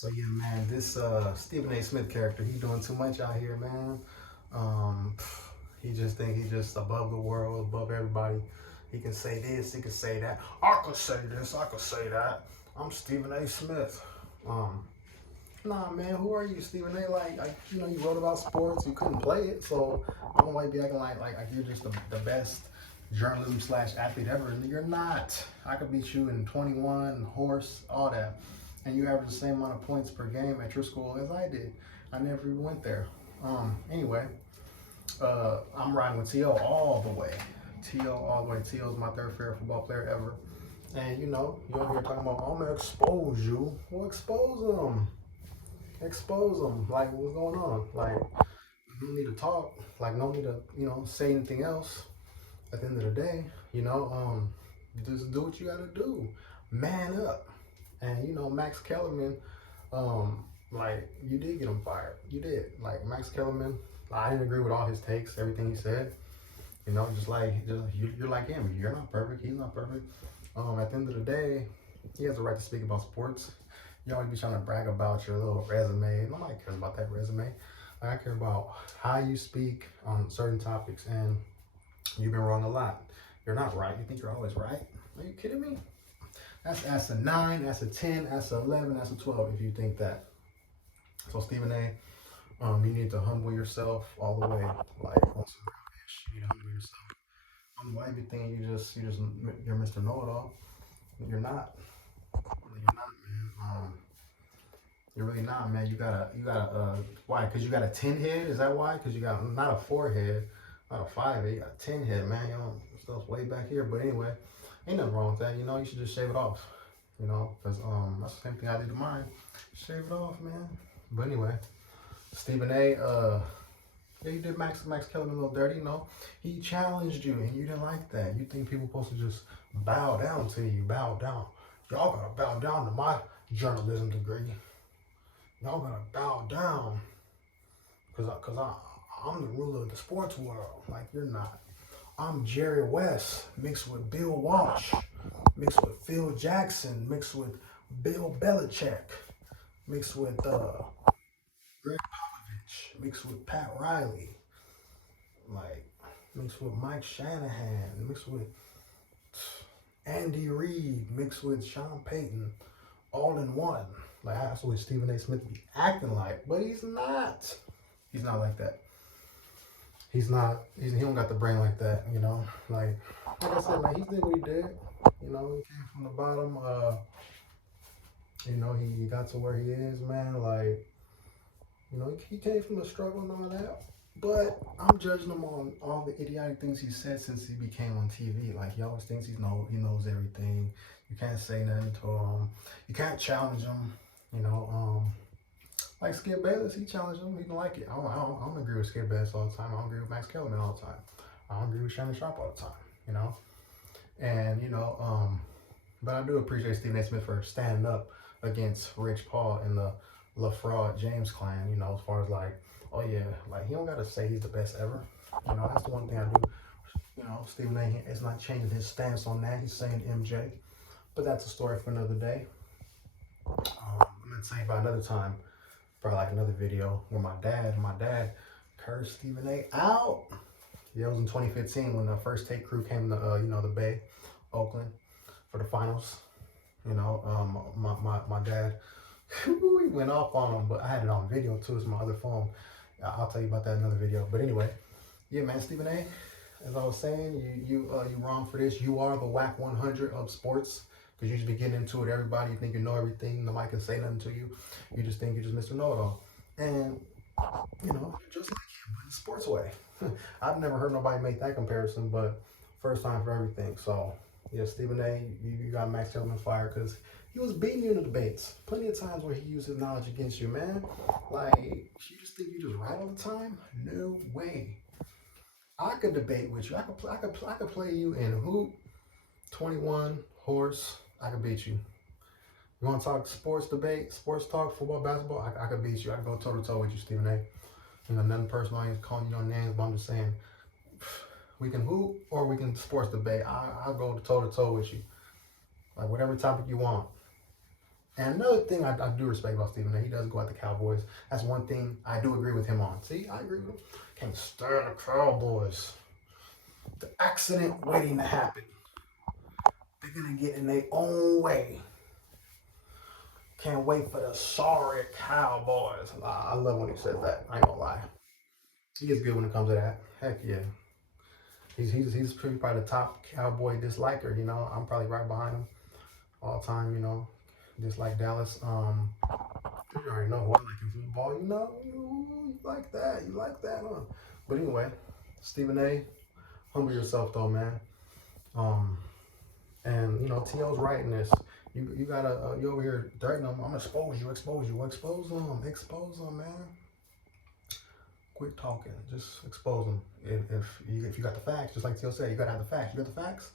So yeah, man, this Stephen A. Smith character, he doing too much out here, man. He just think he just above the world, above everybody. He can say this, he can say that. I could say this, I could say that. I'm Stephen A. Smith. Um, nah, man, who are you, Stephen A? You wrote about sports, you couldn't play it, so I don't want to be acting like you're just the best journalism slash athlete ever. And you're not. I could beat you in 21, horse, all that. And you average the same amount of points per game at your school as I did. I never even went there. Anyway, I'm riding with T.O. all the way. T.O. all the way. T.O. is my third favorite football player ever. And you over here talking about, I'm gonna expose you. Well, expose them. Expose them. Like, what's going on? Like, no need to talk. Like, no need to, say anything else. At the end of the day, just do what you gotta do. Man up. And Max Kellerman, you did get him fired. You did. Like Max Kellerman, I didn't agree with all his takes, everything he said. You're like him. You're not perfect. He's not perfect. At the end of the day, he has the right to speak about sports. You always be trying to brag about your little resume. Nobody cares about that resume. Like, I care about how you speak on certain topics, and you've been wrong a lot. You're not right. You think you're always right? Are you kidding me? That's a 9, that's a 10, that's a 11, that's a 12 if you think that. So Stephen A., you need to humble yourself all the way. Like, on some real ish, you need to humble yourself. Why you think you're Mr. Know-It-All? You're not. You're not, man. You're really not, man. Why? Because you got a 10 head? Is that why? Because you got not a 4 head, not a 5 head, you got a 10 head, man. Stuff's way back here. But anyway, ain't nothing wrong with that. You should just shave it off. Because that's the same thing I did to mine. Shave it off, man. But anyway, Stephen A. Yeah, you did Max Kellerman a little dirty. He challenged you, and you didn't like that. You think people supposed to just bow down to you? Bow down. Y'all gotta bow down to my journalism degree. Y'all gotta bow down, cause I'm the ruler of the sports world. Like, you're not. I'm Jerry West mixed with Bill Walsh, mixed with Phil Jackson, mixed with Bill Belichick, mixed with Greg Popovich, mixed with Pat Riley, like mixed with Mike Shanahan, mixed with Andy Reid, mixed with Sean Payton, all in one. Like, that's what Stephen A. Smith be acting like, but he's not. He's not like that. He don't got the brain like that, Like I said, man, he did what he did. He came from the bottom. He got to where he is, man. Like, he came from the struggle and all that. But I'm judging him on all the idiotic things he said since he became on TV. Like, he always thinks he knows everything. You can't say nothing to him. You can't challenge him. Like Skip Bayless, he challenged him. He didn't like it. I don't agree with Skip Bayless all the time. I don't agree with Max Kellerman all the time. I don't agree with Shannon Sharp all the time. And but I do appreciate Stephen A. Smith for standing up against Rich Paul and the LaFraud James clan. As far as like, oh yeah, like, he don't gotta say he's the best ever. That's the one thing I do. Stephen A. is not changing his stance on that. He's saying MJ, but that's a story for another day. I'm gonna say about another time. For like another video where my dad cursed Stephen A. out. Yeah, it was in 2015 when the first take crew came to the Bay, Oakland, for the finals. My dad, he went off on him, but I had it on video too. It's my other phone. I'll tell you about that in another video. But anyway, yeah, man, Stephen A. As I was saying, you wrong for this. You are the WACK100 of sports. Because you just be getting into it, everybody, you think you know everything, nobody can say nothing to you. You just think you're just Mr. Know-It-All. And, just like him, but in a sports way. I've never heard nobody make that comparison, but first time for everything. So, yeah, Stephen A., you got Max Kellerman fired because he was beating you in the debates. Plenty of times where he used his knowledge against you, man. Like, you just think you just right all the time? No way. I could debate with you. I could play you in hoop, 21, horse. I could beat you. You want to talk sports debate, sports talk, football, basketball? I could beat you. I could go toe to toe with you, Stephen A. Nothing personal. I ain't calling you no names, but I'm just saying we can hoop or we can sports debate. I'll go toe to toe with you. Like, whatever topic you want. And another thing I do respect about Stephen A, he does go at the Cowboys. That's one thing I do agree with him on. See, I agree with him. Can't stand the Cowboys. The accident waiting to happen. They're gonna get in their own way. Can't wait for the sorry Cowboys. I love when he says that. I ain't gonna lie. He is good when it comes to that. Heck yeah. He's probably the top Cowboy disliker. You know, I'm probably right behind him all time. You know, just like Dallas. You already know who I like in football. You know, you like that. You like that, huh? But anyway, Stephen A, humble yourself though, man. And you know, T.O.'s right in this. You gotta you over here threatening them. I'm gonna expose you, expose them, man. Quit talking, just expose them. If you got the facts, just like T.O. said, you gotta have the facts. You got the facts,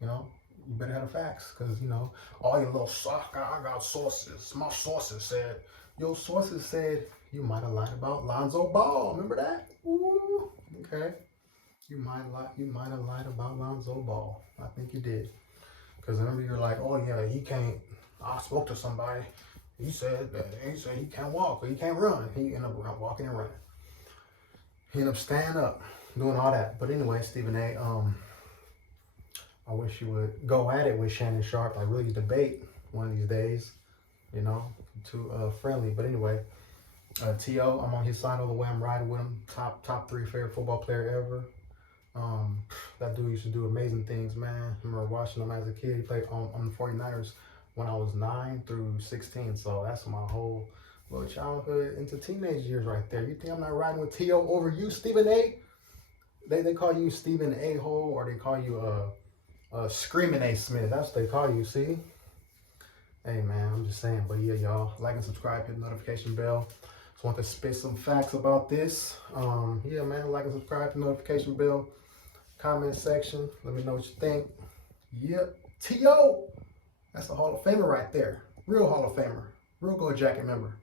you know. You better have the facts, cause you know all your little sock. I got sources. My sources said. Your sources said you might have lied about Lonzo Ball. Remember that? Ooh, okay. You might have lied about Lonzo Ball. I think you did. Because remember you're like, oh yeah, he can't. I spoke to somebody. He said he can't walk or he can't run. He ended up walking and running. He ended up standing up, doing all that. But anyway, Stephen A. I wish you would go at it with Shannon Sharpe. Like really debate one of these days. You know, too friendly. But anyway, T.O. I'm on his side all the way. I'm riding with him. Top 3 favorite football player ever. That dude used to do amazing things, man. I remember watching him as a kid. He played on the 49ers when I was 9 through 16. So that's my whole little childhood into teenage years right there. You think I'm not riding with T.O. over you, Stephen A? They call you Stephen A-hole, or they call you Screaming A Smith. That's what they call you, see? Hey, man, I'm just saying. But yeah, y'all, like and subscribe, hit the notification bell. Just want to spit some facts about this. Yeah, man, like and subscribe, hit the notification bell. Comment section. Let me know what you think. Yep. T.O. That's a Hall of Famer right there. Real Hall of Famer. Real gold jacket member.